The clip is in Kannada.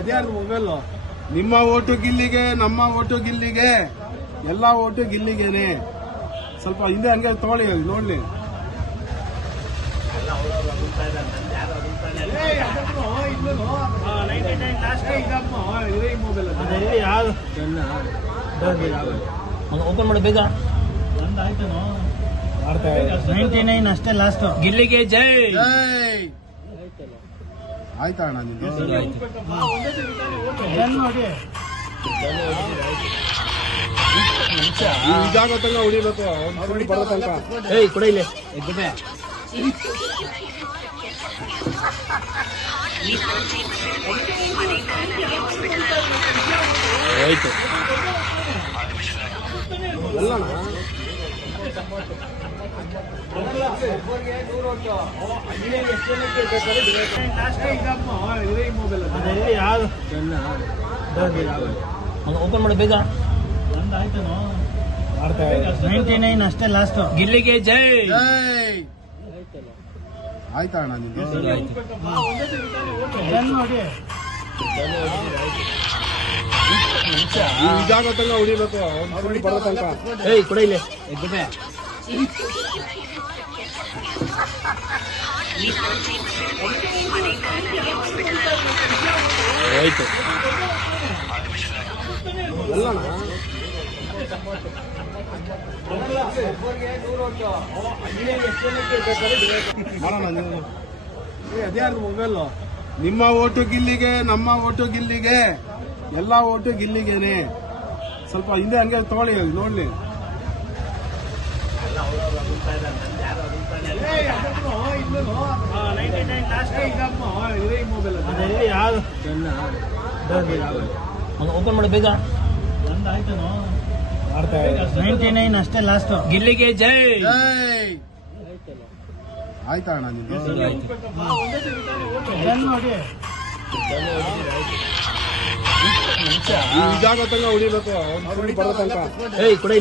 ಅದ್ಯಾರು ಮೊಬೈಲ್ ನಿಮ್ಮ ಓಟು ಗಿಲ್ಲಿಗೆ, ನಮ್ಮ ಓಟು ಗಿಲ್ಲಿಗೆ, ಎಲ್ಲ ಓಟು ಗಿಲ್ಲಿಗೆನೆ. ಸ್ವಲ್ಪ ಹಿಂದೆ ಹಂಗೆ ತಗೊಳ್ಳಿ, ನೋಡ್ಲಿ. ಓಪನ್ ಮಾಡಿ ಬೇಗ. 99 ಅಷ್ಟೇ ಲಾಸ್ಟ್. ಗಿಲ್ಲಿಗೆ ಜೈ. ಆಯ್ತಾ ಅಣ್ಣ ನಿಂದು? ಜಾಗ ತನಕ ಹೊಡಿಬೇಕು, ಬರೋ ತನಕ. ಏಯ್ ಕೊಡ ಇಲ್ಲಿ. ಆಯ್ತು ಓಪನ್ ಮಾಡಿ ಬೇಗ. 99 ಅಷ್ಟೇ ಲಾಸ್ಟ್. ಗಿಲ್ಲಿಗೆ ಜೈ. ಆಯ್ತಾ ಅಣ್ಣ ನಿಂದು? ಜಾಗ ತನಕ ಹೊಡಿಬೇಕು, ಬರೋ ತನಕ. ಏಯ್ ಕೊಡ ಇಲ್ಲಿ. ಆಯ್ತು ಅದ್ಯಾರು ಮೊಬೈಲ್ ನಿಮ್ಮ ಓಟು ಗಿಲ್ಲಿಗೆ, ನಮ್ಮ ಓಟು ಗಿಲ್ಲಿಗೆ, ಎಲ್ಲ ಓಟು ಗಿಲ್ಲಿಗೆನೆ. ಸ್ವಲ್ಪ ಹಿಂದೆ ಹಂಗೆ ತಗೊಳ್ಳಿ, ನೋಡ್ಲಿ. ಓಪನ್ ಮಾಡಿ ಬೇಗ. 99 ಅಷ್ಟೇ ಲಾಸ್ಟ್. ಗಿಲ್ಲಿಗೆ ಜೈ. ಆಯ್ತಾ ಅಣ್ಣ ನಿಂದು? ಜಾಗ ತನಕ ಹೊಡಿಬೇಕು, ಬರೋ ತನಕ. ಏಯ್ ಕೊಡ.